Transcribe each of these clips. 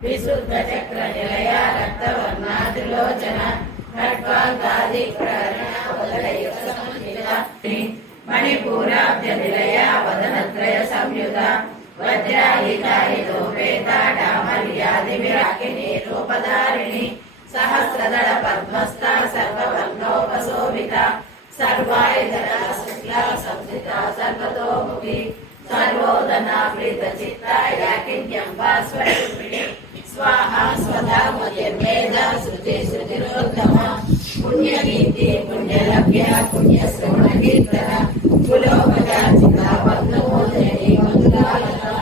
विशुद्ध चक्र निलया रक्तवर्णा त्रिलोचन खट्वांगादि मणिपूराब्ज निलया वदनत्रय संयुता वज्राहितारितोपेता डामर्यादि विराकिनी रूपधारिणी सहस्रदल पद्मस्था सर्ववर्णोपशोभिता सर्वायुधरा शुक्ला संस्थिता सर्वतोमुखी सर्वोदना प्रीतचित्ता याकिन्यम्बा स्वरूपिणी स्वाहा स्वधा मध्यमेधा श्रुति श्रुतिरोत्तमा पुण्यनीति पुण्यलभ्या पुण्यश्रवणकीर्तन कुलोपजाचिता वक्नमोदनी मधुरालता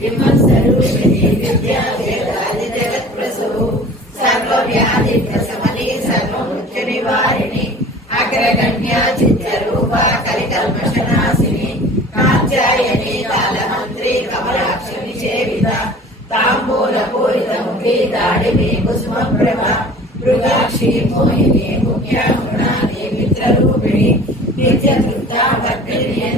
विमत्सरूपिणी विद्या वेदादि जगत्प्रसू सर्वव्याधिप्रशमनी सर्वमृत्युनिवारिणी अग्रगण्या चित्ररूपा कलिकल्मषनाशिनी कात्यायनी कालहन्त्री कमलाक्षि सेविता ताम्बूलपूरितमुखी दाडिनी कुसुमप्रभा मृगाक्षी मोहिनी मुख्यामुणानी मित्ररूपिणी नित्यतृप्ता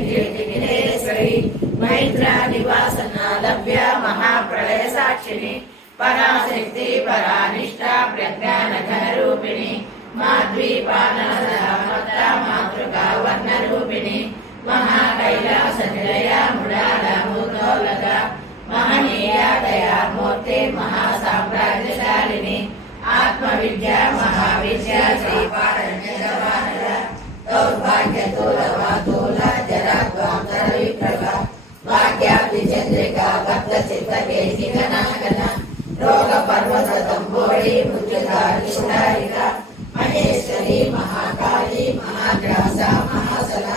भक्तिनियन्त्रिणेश्वरी मैत्रा निवासना लभ्या महाप्रलय साक्षिणी पराशक्ति परानिष्ठा प्रज्ञानघनरूपिणी माध्वीपाननदा मातृका वर्णरूपिणी महाकैलासनिलया मुडालमुदोलका महनीया दया मूर्ति महासाम्राज्यशालिनी आत्मविद्या महाविद्या श्रीपारण्यवानर दौर्भाग्यतोलवातोल जराद्वान्तरविप्रभा भाग्याब्धिचन्द्रिका भक्तचित्तकेशिघनाघन रोगपर्वतदम्बोळी मृत्युधारिष्ठारिका महेश्वरी महाकाली महाग्रासा महासना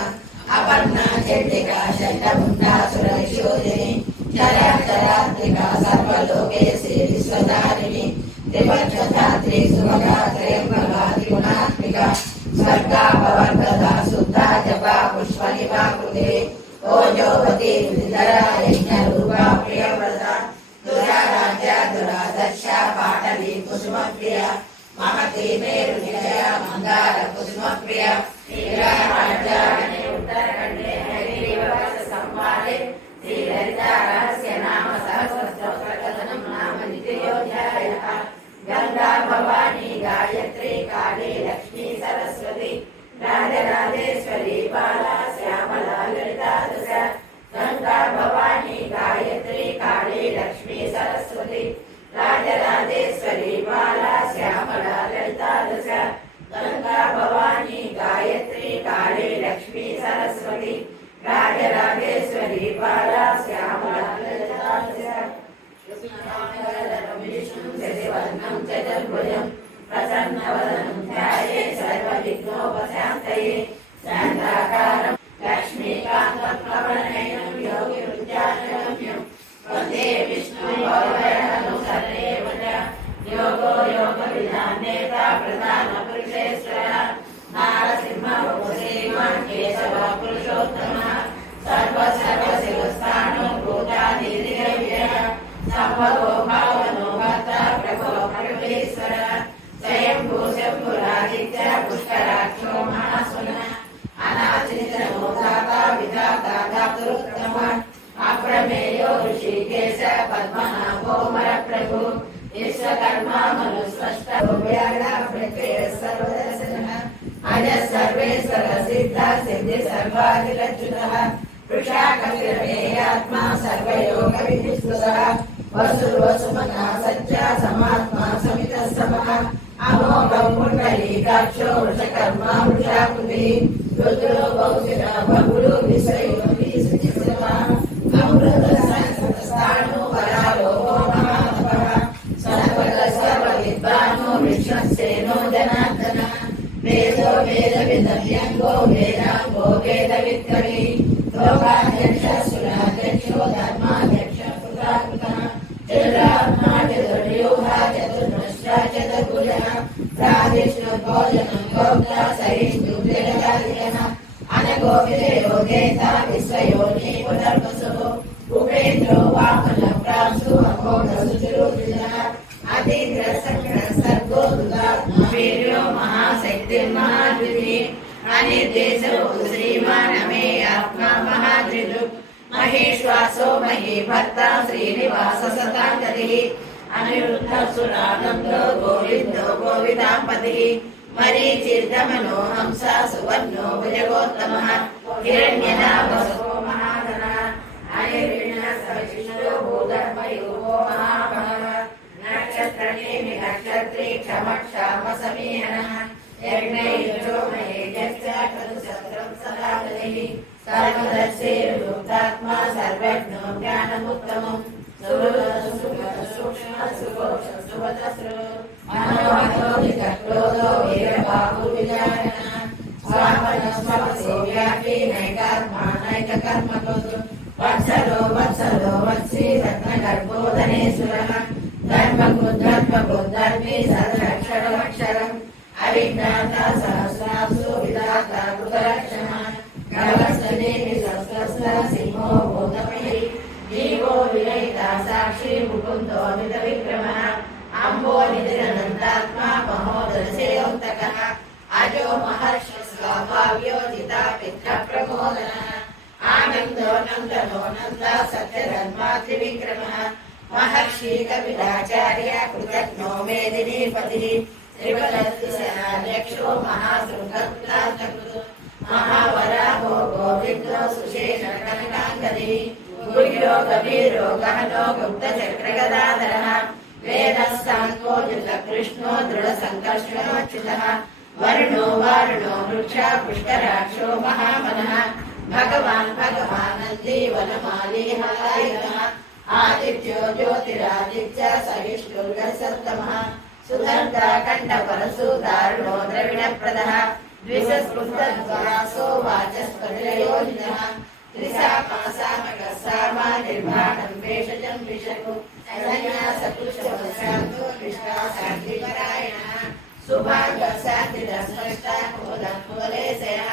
अपर्णा चण्डिका षण्डमुण्डासुरविशोधिनी चराचरात्मिका सर्वलोकेशी विश्वधारिणी त्रिवक्षधात्री सुभगा त्रयम्बका त्रिगुणात्मिका स्वर्गापवर्गदा शुद्धा जपा पुष्पनिवाकृते ओजोवती विधरा यज्ञरूपा प्रियव्रता दुराराध्या दुरादर्शा पाटली कुसुमप्रिया महती मेरुनिलया मंदार कुसुमप्रिया लीलाराज्यानि उत्तरखण्डे हरिनिवास संवादे श्रीललिता रहस्य नाम सहस्रस्तोत्रकथनं नाम नित्ययोऽध्यायः गंगा भवानी गायत्री काली लक्ष्मी सरस्वती राजराजेश्वरी बाला श्यामला ललिता दश गंगा भवानी गायत्री काली लक्ष्मी सरस्वती राजराजेश्वरी बाला श्यामला ललिता दश गंगा भवानी गायत्री काली लक्ष्मी सरस्वती राजराजेश्वरी बाला श्यामला ललिता दश विष्णुं शशिवर्णं चतुर्भुजं प्रसन्नवदनं ध्यायेत् सर्वविघ्नोपशान्तये शान्ताकारं लक्ष्मीकान्तं कमलनयनं योगिवृद्धानगम्यं वन्दे विष्णुं भवभयहरं सर्वेवच योगो योगविधानेता प्रधानपुरुषेश्वरः नारसिंहः श्रीमान् केशवः पुरुषोत्तमः सर्वशिवस्थानो भूतादिदेव्यः सम्भवो भावनो भर्ता प्रभो परमेश्वरः स्वयंभू शम्भुरादित्य पुष्कराक्षो महासुनः अनाचितनो दाता विधाता धातुरुत्तमः अप्रमेयो ऋषिकेश पद्मनाभो वरप्रभु विश्वकर्मा मनुस्पष्टो व्याला प्रत्यय सर्वदर्शनः अजः सर्वेश्वर सिद्ध सिद्धि सर्वाधिरच्युतः वृषाकविरमेयात्मा सर्वयोगविधिस्पृशः वसुर्वसुमनः सच्चा समात्मा समितः समः अमोघं पुण्डरीकाक्षो वृषकर्मा वृषाकृतिः रुद्रो बहुशिरः बहुलो विषयोगी शुचिस्रवः अमृतस्थाणो वरारोहो महातपः सर्वविद्वानो विष्णुसेनो जनार्दनः वेदो वेदविदव्यङ्गो वेदाङ्गो वेदवित्कवी लोकाध्यक्षः सुराध्यक्षो धर्माध्यक्षः कृताकृतः चतुरात्मा चतुर्व्यूहा चतुर्नश्चा चतुर्भुजः प्रादिष्णुर्भोजनं भोक्ता सहिष्णुर्जगदाधिकः अनघो विजयो गेता विश्वयोनि पुनर्वसुः उपेन्द्रो वामनः प्रांशु अघोषसुचिरोद्विजः अतीन्द्रः सक्रणः सर्गो दुदात्मा वीर्यो महाशक्तिर्महाद्वितीः अनिर्देशो श्रीमान् अमे आत्मा महात्रिदुः महेश्वासो महीभर्ता श्रीनिवास सतांगतिः अनिरुद्धसुरानन्दो गोविन्दो गोविदाम्पतिः मरीचिर्दमनो हंसा सुवर्णो भुजगोत्तमः हिरण्यनाभो महाधनः अनिर्विण्णः सविशिष्टो भूधर्मयूपो महाबलः नक्षत्रनेमि नक्षत्री क्षमक्षामसमीहनः यज्ञयुजो महेजश्च चतुसहस्रं सदा बलिः सर्वदर्शीर्भूतात्मा सर्वज्ञो ज्ञानमुत्तमम् मनोहरो वीरबाहुविजानः स्वामनस्वसेव्यापी नैकात्मा नैककर्मकृत् वत्सलो वत्सलो वत्सी रत्नगर्भोदनेश्वरः धर्मकृद्धर्मकृद्धर्मी सर्वक्षरमक्षरम् अविज्ञाता सहस्रासु विधाता कृतरक्षणः गवस्तनेमि सहस्रस्थ सिंहो भूतमयी जीवो विरहिता साक्षी मुकुन्दो मितविक्रमः अम्बो निधिरनन्दात्मा महोदरसेयोक्तकः अजो महर्षस्वाभाव्यो जिता पितृप्रमोदनः आनन्दो नन्दनो नन्दा सत्यधर्मा त्रिविक्रमः महर्षि कपिलाचार्य कृतज्ञो मेदिनीपतिः त्रिपदस्यक्षो महासृङ्गकृतार्थकृत् महावराहो गोविन्दो सुशेषकनकाङ्गदिः गुह्यो गभीरो गहनो गुप्तचक्रगदाधरः वेदस्तान्को कृष्णो दृढसङ्कर्षणोच्युतः वर्णो वारुणो वृक्षा पुष्कराक्षो महामनः भगवान् भगवानन्दी वनमाली हलायुधः आदित्यो ज्योतिरादित्य सहिष्णुर्गसत्तमः सुगन्धा कण्ठपरशु दारुणो द्रविणप्रदः द्विषस्पृष्टद्वासो वाचस्पतिरयोनिनः त्रिसामासामकसामा निर्भाणं भेषजं विषतु सन्न्यासपुष्पवशान्तो निष्ठाशान्तिपरायणः सुभागसान्तिरस्पष्टा कुमुदकुवलेशयः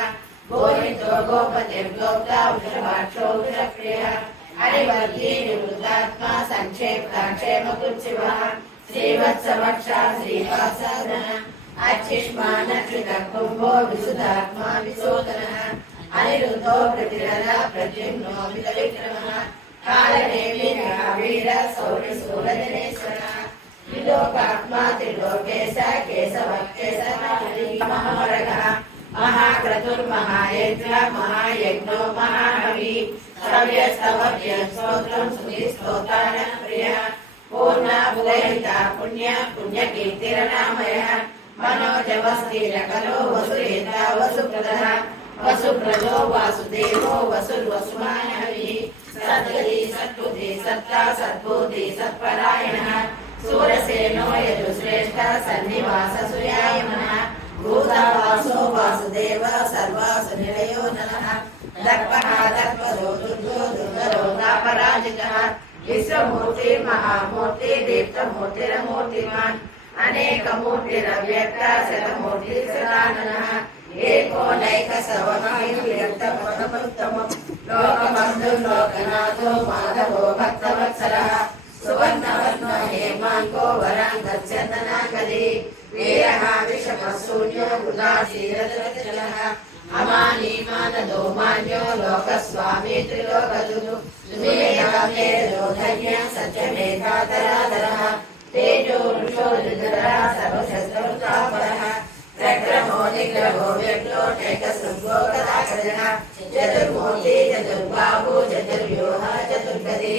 गोहितो गोपतिर्गोप्ता वृषभाक्षो वृषप्रियः हरिवर्गी निवृत्तात्मा संक्षेप्ता क्षेमकुत्सिवः श्रीवत्सवक्षा श्रीवासादनः अच्छिष्मानक्षितकुम्भो विशुद्धात्मा विशोदनः अनिरुद्धो प्रतिरदा प्रद्युम्नो मितविक्रमः कालनेमि महावीर सौर्यसूरजनेश्वरः विलोकात्मा त्रिलोकेश केशवः केशवः महाक्रतुर्महायज्ञ महायज्ञो महाहवि श्रव्यस्तवभ्यः स्तोत्रं सुधिस्तोतानः प्रियः पूर्णाभुदयिता पुण्य पुण्यकीर्तिरनामयः मनोजवस्तिरकलो वसुरेन्द्रा वसुप्रदः वसुप्रदो वासुदेवो वसुर्वसुमानहविः सद्गति सत्बुद्धि सत्ता सद्बुद्धि सत्परायणः सूरसेनो यजुश्रेष्ठः सन्निवास सूर्यायमनः भूतावासो वासुदेव सर्वासुनिलयो नरः दर्पः दर्पदो दुर्गो दुर्गरो नापराजितः विश्वमूर्ति महामूर्ति दीप्तमूर्तिरमूर्तिमान् अनेकमूर्तिरव्यक्त शतमूर्तिसदाननः एको नैकसवनायुक्तमोदमुत्तमम् लोकबन्धुर्लोकनाथो माधवो भक्तवत्सलः सुवर्णवर्णो हेमाङ्गो वराङ्गच्चन्दनाकली वीरः विषमशून्यो उदासीरजलः अमानीमानदो मान्यो लोकस्वामी त्रिलोकदुः मेधामेधोधन्य सत्यमेधातराधरः तेजो वृषो रुद्रः सर्वशस्त्रवृतापरः प्रक्रमो निग्रहो व्यक्तो टैकशृङ्गो गदाखरः चतुर्मूर्ति चतुर्बाहु चतुर्व्यूह चतुर्गति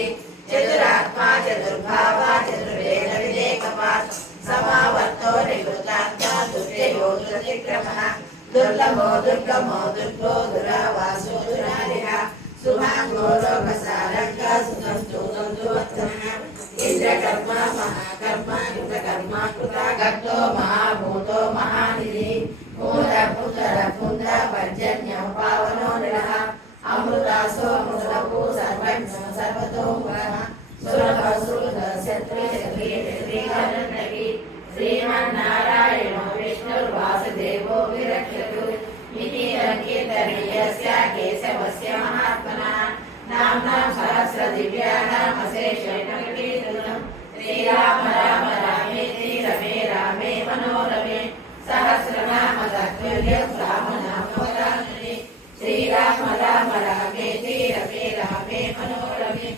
चतुरात्मा चतुर्भावा चतुर्वेदविदेकपात् समावर्तो निवृत्तात्मा दुर्जयो दुर्विक्रमः दुर्लभो दुर्गमो दुर्गो दुरावासो दुरारिः सुभाङ्गो लोकसारङ्गः सुतन्तुवत्तमः इन्द्रकर्मा महाकर्मा कृतकर्मा कृतागतो महाभूतो महानिधिः भूतपुत्र पर्जन्यो पावनो निरः अमृतासो अमृतभू सर्वज्ञो सर्वतोमुखः सुरभ सुरध शत्रुशत्रुघ्नः श्रीमन्नारायणो विष्णुर्वासुदेवो विरक्षतु इति कीर्तनीयस्य केशवस्य महात्मनः नाम्नां सहस्रदिव्यानामशेषेण कीर्तनम् श्रीराम राम रामेति रमे रामे मनोरमे सहस्रनाम तत्तुल्यं रामनामवरानने श्रीराम राम रामेति रमे रामे मनोरमे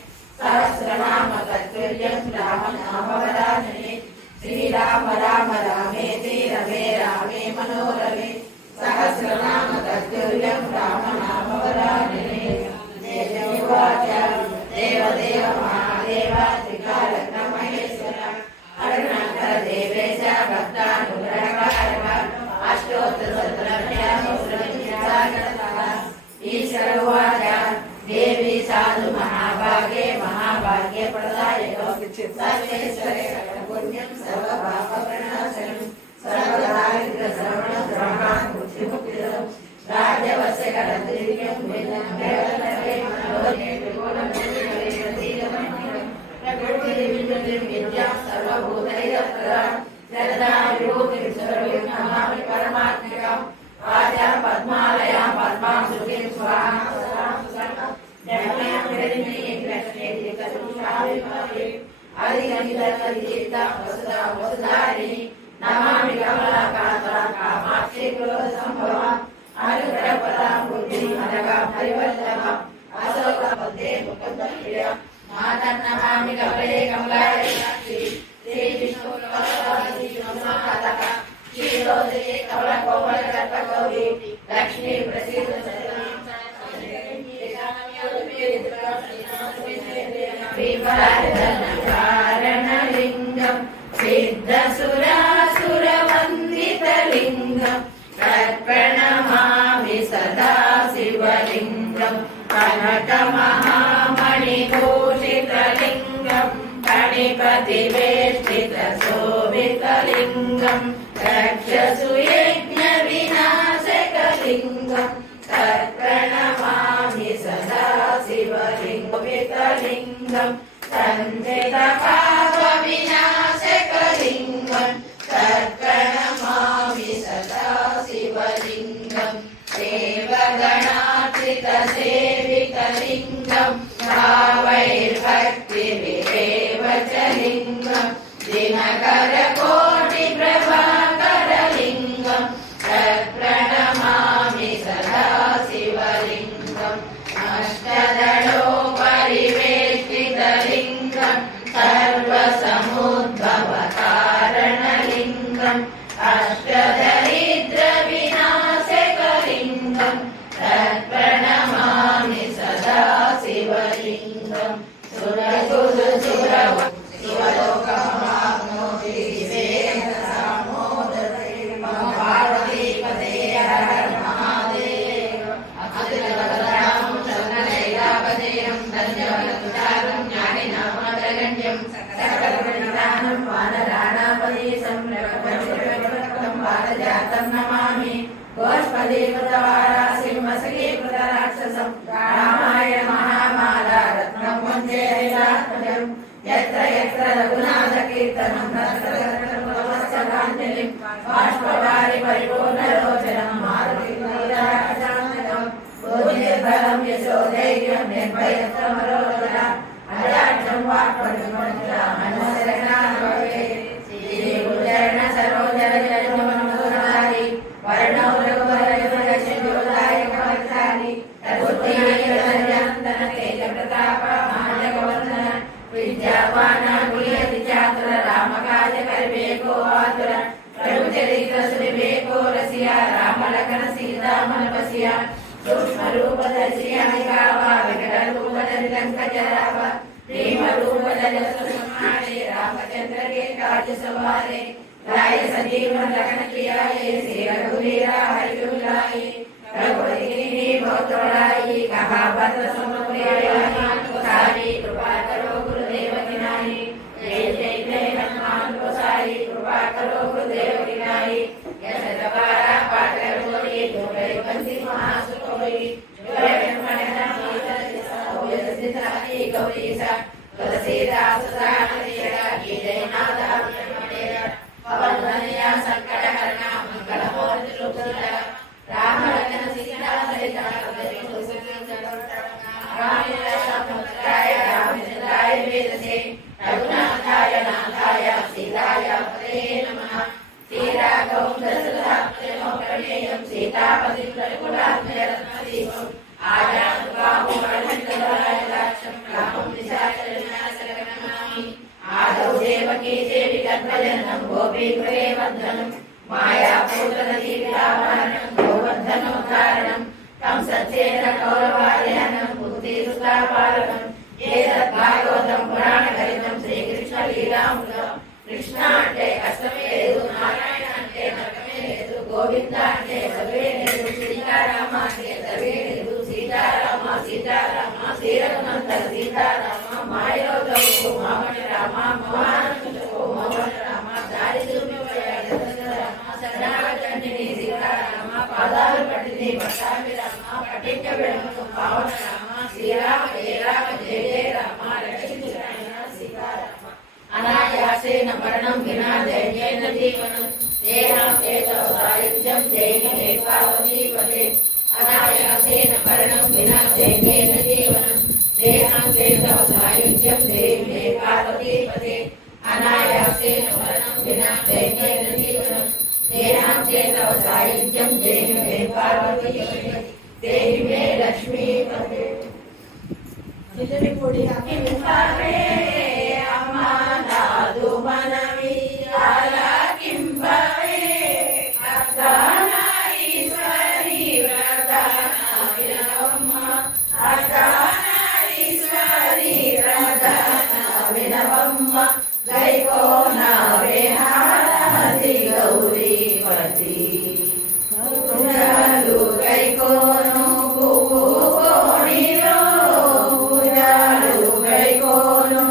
सहस्रनाम तत्तुल्यं रामनामवरानने वरदानने श्रीराम राम रामेति रमे रामे मनोरमे सहस्रनाम तत्तुल्यं रामनामवरानने देववाच देवदेव महादेव त्रिकालज्ञमहेश्वर अरुणाकर देवेश भक्तानुग्रहकारक अष्टोत्तरशतनामावृत्तिसागरतः ईश्वर उवाच देवी साधु महाभागे महाभाग्ये प्रदायको सर्वेश्वरे पुण्यं सर्वपापप्रणाशनं सर्वदारिद्र्यश्रवणश्रवणान्मुक्तिमुक्तिदं राजवश्यकरद्रीर्यं प्रकृतिर्विद्युतिं विद्यां सर्वभूतैरत्र जगदा विभूतिं सर्वं नमामि परमात्मिकाम् आद्यां पद्मालयां पद्मां सुखीं स्वाहां नमामि कमलाकान्तां कामाक्षी क्रोधसम्भवां अनुग्रहपदां बुद्धिमनगां हरिवल्लभां अशोकपद्मे मुकुन्दप्रियां मातर् नमामि कमले कमलाय श्रीविष्णुमातः क्षीरोदये कमलकोमलकल्पगौरी लक्ष्मी प्रसीद कारणलिङ्गं सिद्धसुरासुरवन्दितलिङ्गं तत्प्रणमामि सदा शिवलिङ्गं कनकमहामणिभूषितलिङ्गं फणिपतिवेष्टितशोभितलिङ्गं रक्षसुयज्ञविनाशकलिङ्गं तत्प्रणमामि सदा शिवलिङ्गं सञ्चितपापविनाशकलिङ्गं तत्प्रणमामि सदा शिवलिङ्गं देवगणार्चितसेवितलिङ्गं भावैर्भक्तिभिरेव च लिङ्गं दिनकरकोटिप्रभाकरलिङ्गं तत्प्रणमामि सदा शिवलिङ्गं अष्टदलोपरिवेष्टितलिङ्गं सर्वसमुद्भवकारणलिङ्गं अष्टदरिद्रविनाशकलिङ्गं तत्प्रणमामि सदा शिवलिङ्गं सुरलोकमाप्नोति शिवेन सामोदरेण पार्वतीपते हर हर महादेव अखिलवरदां शरणैलापदेयं धन्यवरदानं ज्ञानिनामग्रगण्यं सकलगुणनिधानं वानराणापदेशं रघुपतिं वारजातं नमामि गोष्पदीकृतवारासिं वसकीकृतराक्षसं रामाय महामाला रत्नं वन्दे लीलात्मजं यत्र यत्र रघुनाथकीर्तनं तत्र बाष्पवारि परिपूर्णलोचनं मारुतिराक्षसान्तकं बुद्धिर्बलं यशोधैर्यं निर्भयत्वमरोगता अजाड्यं वाक्पटुमन्त्रा मनोशरणानुभवे श्रीगुरुचरणसरोजरजनमनोहरारि वर्णौ रघुवरयुगशोदायकवक्षानि तद्बुद्धिर्यन्तनतेजप्रतापमाजगवन्दन विद्यावानाकुलियतिचातुर रामकाजकरिवेको आतुर प्रभुचरित्रसुविवेको रसिया रामलखन सीतामनपसिया सूक्ष्मरूपदर्शिया निगावा विकटरूपदरिलङ्कजरावा प्रेमरूपदर्शनमाणे रामचंद्र के काज सवारे लाय सजीवन लखन कियाये श्री रघुवीरा हरिजुलाये रघुवीरी बहुतोड़ाई कहा भद्र सारी कृपा करो गुरुदेव की नाई जय जय जय हनुमान गोसाई कृपा करो गुरुदेव की नाई यश दबारा पाठ करो ये जो गए बंसी महासुख होई जय गौरी सा तुलसीदास सानरिया की जय नादा पवन धनिया संकट हरना मंगल मूर्ति रूप राम लखन सीता सहित रामचंद्राय वेद से रघुनाथाय नाथाय सीताय पते नमः श्री राघव दशरथाय దేవకీ దేవి గర్భజననం గోపీగృహే వర్ధనం మాయాపూతనదీ విలాపహరణం గోవర్ధనోద్ధారణం కంసచ్ఛేద కౌరవాదహనం బుద్ధిసుతాపాలకం ఏతద్భాగవతం పురాణగరితం శ్రీకృష్ణ లీలామృతం కృష్ణ అంటే కష్టమే లేదు, నారాయణ అంటే నరకమే లేదు, గోవింద అంటే చదువే లేదు, సీతారామ అంటే చదువే లేదు, సీతారామ సీతారామ శ్రీరఘునంద సీతారామ మాయలో గౌరు మోహన రామ మోహానందకు మోహన రామ దారి చూపిపోయాడు రామ శరణాగతిని సీతారామ పాదాలు పట్టింది పట్టాభి రామ పట్టించ వెడుము పావన రామ శ్రీరామ జయ రామ జయ జయ రామ రక్షించు సీతారామ అనాయాసేన మరణం వినా ధైర్యేన జీవనం దేహం చేతో సాయుధ్యం జైన పార్వతీపతే అనాయాసేన మరణం వినా ధైర్యేన జీవనం దేహం చేతో సాయుధ్యం జైన పార్వతీపతే అనాయాసేన మరణం వినా ధైర్యేన జీవనం దేహం చేతో సాయుధ్యం జైన పార్వతీపతే దేహి మే లక్ష్మీపతే పొడి అమ్మానాదు మనవి ఆలకింపవే అర్ధనారీశ్వరి వ్రతనవినవమ్మ అర్ధనారీశ్వరి వ్రతనవినవమ్మ గైకోనవే హారతి గౌరీపతి పూజలు గైకోను పూజలు గైకోను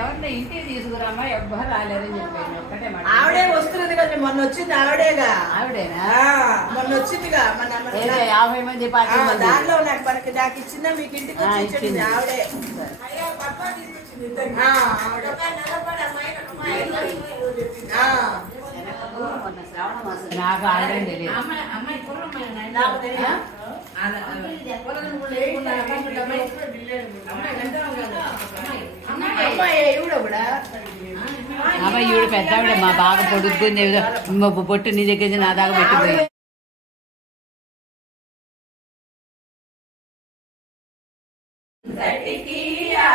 ఎవరిని ఇంటికి తీసుకురామా ఎవ్వరు రాలేదని చెప్పాను ఒక్కటే మాట. ఆవిడే వస్తున్నది కదా, మొన్న వచ్చింది ఆవిడేగా. ఆవిడేనా? మొన్న వచ్చిందిగా మన 50 మంది 10 మంది దాంట్లో మనకి నాకు ఇచ్చిందా, మీకు ఇంటికి వచ్చి ఇచ్చింది ఆవిడే. నాకు ఆడడం తెలియదు. అమ్మాయి ఈవిడ పెద్ద ఆవిడ మా బాగా పొడుగుంది, పొట్టు నీ దగ్గర నా దాకా పెట్టిపోయి.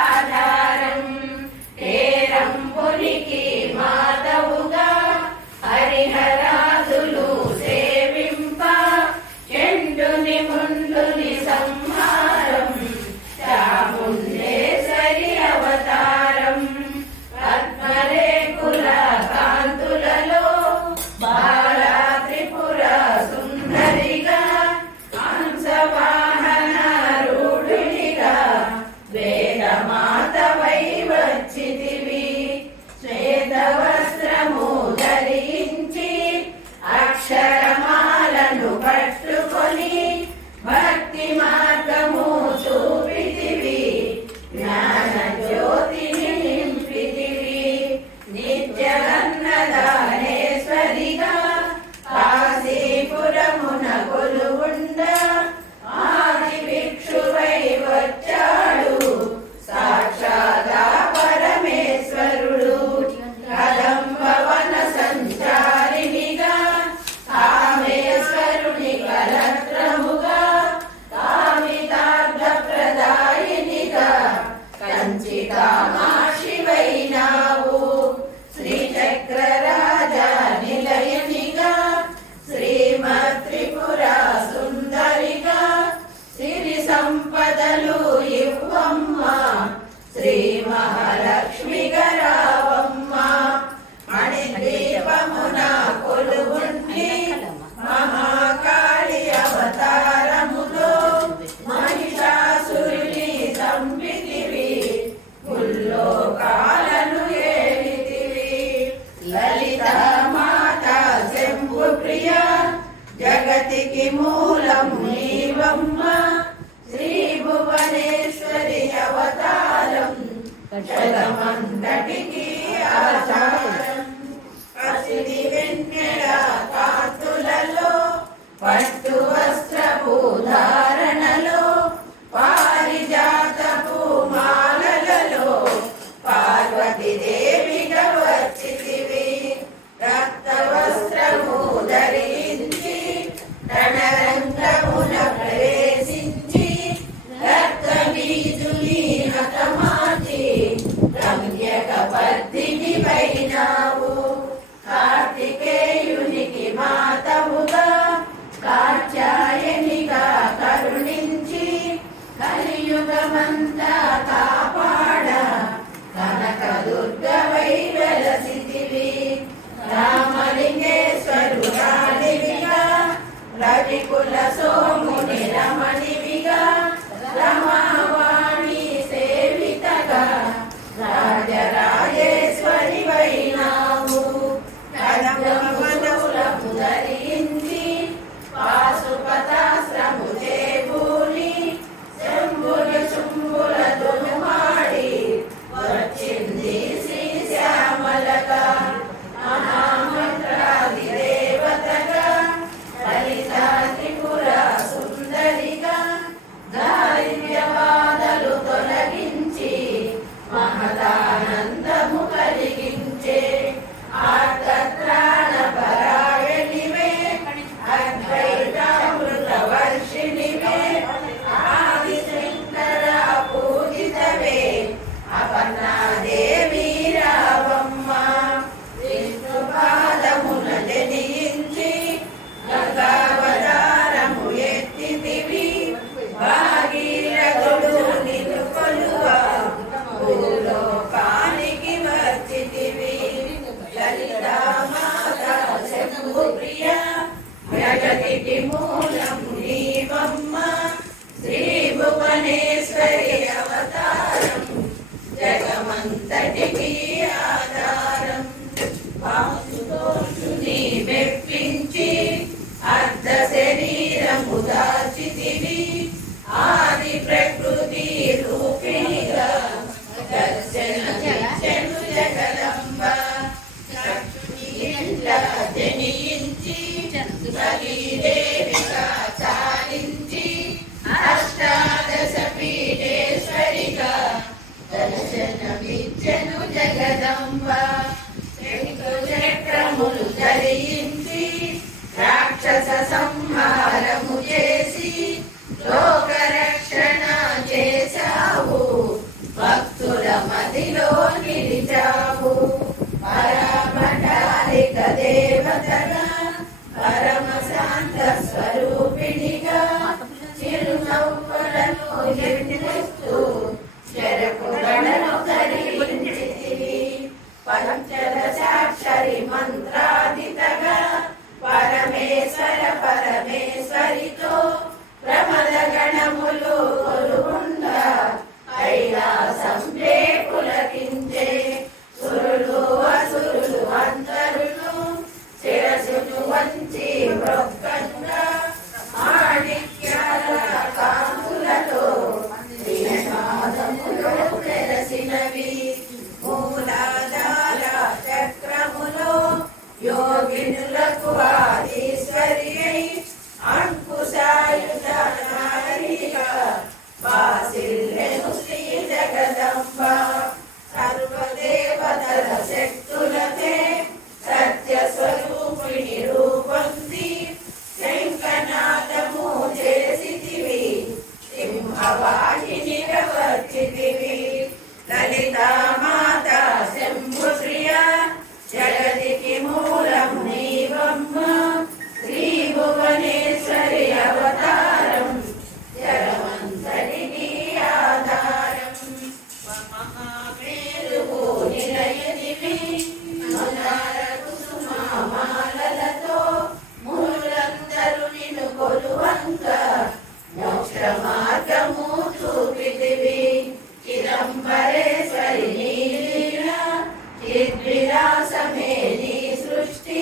ఆధారం కేరంపునికి మాధవుగా హరిహరాదులు సేవింప చెండుని ముండుని సంహారం చాముండేశ్వరి అవతారం పద్మరేకుల కాంతులలో బాలా త్రిపుర సుందరిగా హంసవాహన రూఢునిగా వేదమాతవై వచ్చితివి శ్వేత వస్త్రము ధరించి అక్షరమాలను పట్టుకొని భక్తి మార్గము చూపితివి జ్ఞాన జ్యోతిని నింపితివి నిత్యగన్నదానేశ్వరిగా కాశీపురమున కొలువుండ ఆది భిక్షువై వచ్చాడు సాక్షాదా పరమేశ్వరుడు కదంబవన సంచారినిగా కామేశ్వరుని కలత్రముగా కామితార్థ ప్రదాయినిగా కంచి కామాక్షివైనావు శ్రీచక్రరాజా నిలయనిగా శ్రీమత్ త్రిపుర సుందరిగా సిరి సంపదలు ఇవ్వమ్మ శ్రీ మహాలక్ష్మి గరావమ్మ మణిద్వీపమున కొలువుండి మహాకాళి అవతారములో మహిషాసురుని చంపితివి ముల్లోకాలను ఏలితివి లలిత మాత శంభు ప్రియ జగతికి మూలము నీవమ్మ శ్రీ భువనేశ్వరి అవతారం జగమంతటికి ఆచారం పసిడి వెన్నెల కాంతులలో పట్టు వస్త్రపు ధారణలో పారిజాతపు మాలలలో పార్వతీదేవిగా వచ్చితివి రక్త వస్త్రము ధరించి రణరంగమున ప్రవేశించి రక్తబీజుని హతమార్చి రమ్యక పద్మిని పైనావు కార్తికేయునికి మాతవుగా కాత్యాయనిగా కరుణించి కలియుగమంతా కాపాడ కనక దుర్గవై వెలసితివి రామలింగేశ్వరురాలివిగా రవికుల సోముని రమణివిగా రమావాణి సేవితగా రాజరాజేశ్వరి వైనావు కనకమనములము ధరించి పాశుపతాశ్రము చేబూని శంభుని శుంభుల దునుమాడి వచ్చింది శ్రీ శ్యామలగా మహామంత్రాది దేవతగా లలితా త్రిపుర సుందరిగా దారిద్ర్యవా జగదంబ శంకు చక్రములు ధరించి రాక్షస సంహారము చేసి లోకరక్షణ చేశావు భక్తుల మదిలో నిలిచావు పరమటాలిక దేవతగా పరమ శాంత స్వరూపిణిగా చిరునవ్వులను ఎన్నిస్తూ చెరకు గడను ధరించితివి పంచదశాక్షరి మంత్రాదితగా పరమేశ్వర పరమేశ్వరితో ప్రమద గణములు కొలువుండా కైలాసం పులకించే సురులు అసురులు అందరును శిరసును వంచి మృక్కంగా మాణిక్యాల కాంతులతో శ్రీనాథములో తెరసినవి మూలాధార చక్రములో యోగినులకు ఆదీశ్వరి అంకుశాయుధ నారిగా వాసిల్లెను శ్రీ జగదంబ సర్వదేవతల శక్తులతే సత్య స్వరూపిణి రూపొంది శంఖనాదము చేసితివి సింహవాహిని వచ్చితివి లలితా మాత శంభు ప్రియ జగతికి మూలం నీవమ్మ శ్రీ భువనేశ్వరి అవతారం జగమంతటికి ఆధారం మహామేరువు నిలయనివి మందార కుసుమాలతో మునులందరూ నిన్ను కొలువంగ మోక్ష మార్గము చూపితివి చిదంబరేశ్వరి నీలీలా చిద్విలాసమే నీ సృష్టి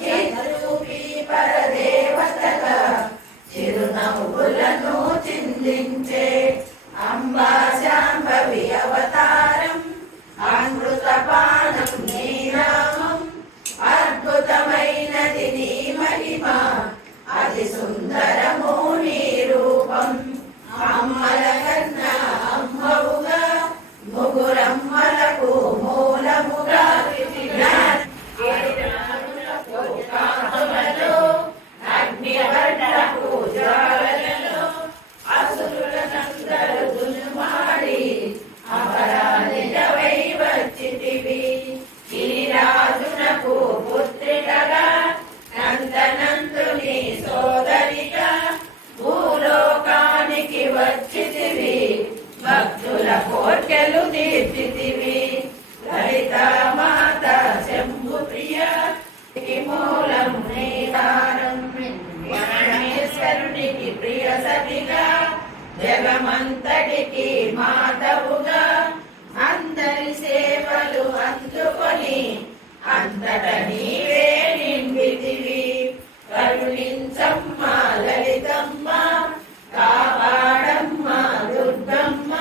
చిద్రూపీ పరదేవతగా చిరునవ్వులను చిందించే అంబా శాంభవి అవతారం అమృతపానం నీ నామం అద్భుతమైనది నీ మహిమ అతి సుందరము నీ రూపం అమ్మల కన్నా అమ్మవుగా ముగురమ్మలకు మూలముగా అగ్నివర్ణకు జ్వాలలలో అసురులనందరు దునుమాడి అపరాధివై వచ్చితివి గిరిరాజునకు పుత్రికగా నందనందుని సోదరిగా భూలోకానికి వచ్చితివి భక్తుల కోర్కెలు తీర్చితివి లలితా మాత శంభు ప్రియ మూలం నీదారం పరమేశ్వరునికి ప్రియ సతిగా జగమంతటికి మాధవుగా అందరి సేవలు అందుకొని అంతట నీవే నిండితివి కరుణించమ్మ లలితమ్మ కాపాడమ్మ దుర్గమ్మ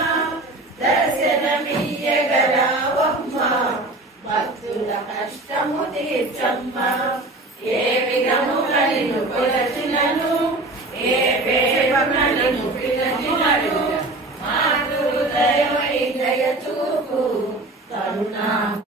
దర్శనమియ్యగరావమ్మ భక్తుల కష్టము తీర్చమ్మ ఏ విధముగా నిన్ను కొలచినను ఏ